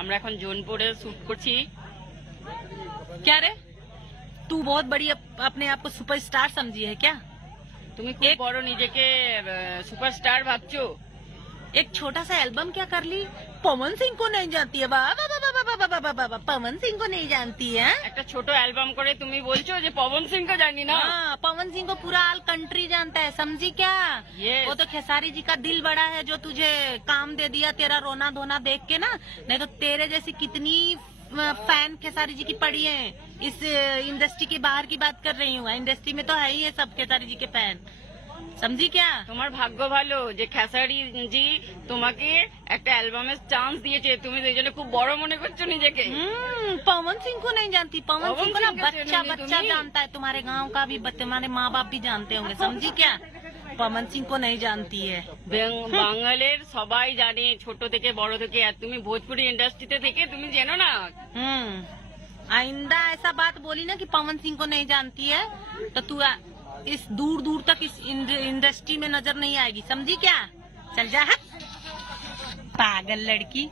আমরা এখন জোনপুরে শুট করছি। क्या रे, तू बहुत बड़ी अपने आप को सुपरस्टार समझी है क्या? তুমি খুব বড় নিজেকে সুপারস্টার ভাবছো। एक छोटा सा एल्बम क्या कर ली? पवन सिंह को नहीं जानती है? बाबा बाबा बाबा बाबा बाबा पवन सिंह को नहीं जानती है? একটা ছোট অ্যালবাম করে তুমি বলছো যে পবন সিংকে জানি না। हाँ, पवन सिंह को पूरा ऑल कंट्री जानता है, समझी क्या? Yes. वो तो खेसारी जी का दिल बड़ा है जो तुझे काम दे दिया, तेरा रोना धोना देख के ना। नहीं तो तेरे जैसी कितनी फैन खेसारी जी की पड़ी है। इस इंडस्ट्री के बाहर की बात कर रही हूँ, इंडस्ट्री में तो है ही है सब खेसारी जी के फैन, समझी क्या? তোমার ভাগ্য ভালো যে খেসারি জি তোমাকে একটা অ্যালবামের চান্স দিয়েছে, তুমি সেই জন্য খুব বড় মনে করছো নিজেকে। पवन सिंह को नहीं जानती? पवन पवन सिंह को ना सिंह कैसे बच्चा नहीं बच्चा तुम्हें? जानता है, तुम्हारे गांव का भी, तुम्हारे माँ बाप भी जानते होंगे, समझी क्या? पवन सिंह को नहीं जानती है। বাঙালির সবাই জানে ছোট থেকে বড় থেকে, আর তুমি ভোজপুরি ইন্ডাস্ট্রিতে থেকে তুমি জানো না। आइंदा ऐसा बात बोली ना कि पवन सिंह को नहीं जानती है तो तू इस दूर दूर तक इस इंडस्ट्री में नजर नहीं आएगी, समझी क्या? चल जा हट, पागल लड़की।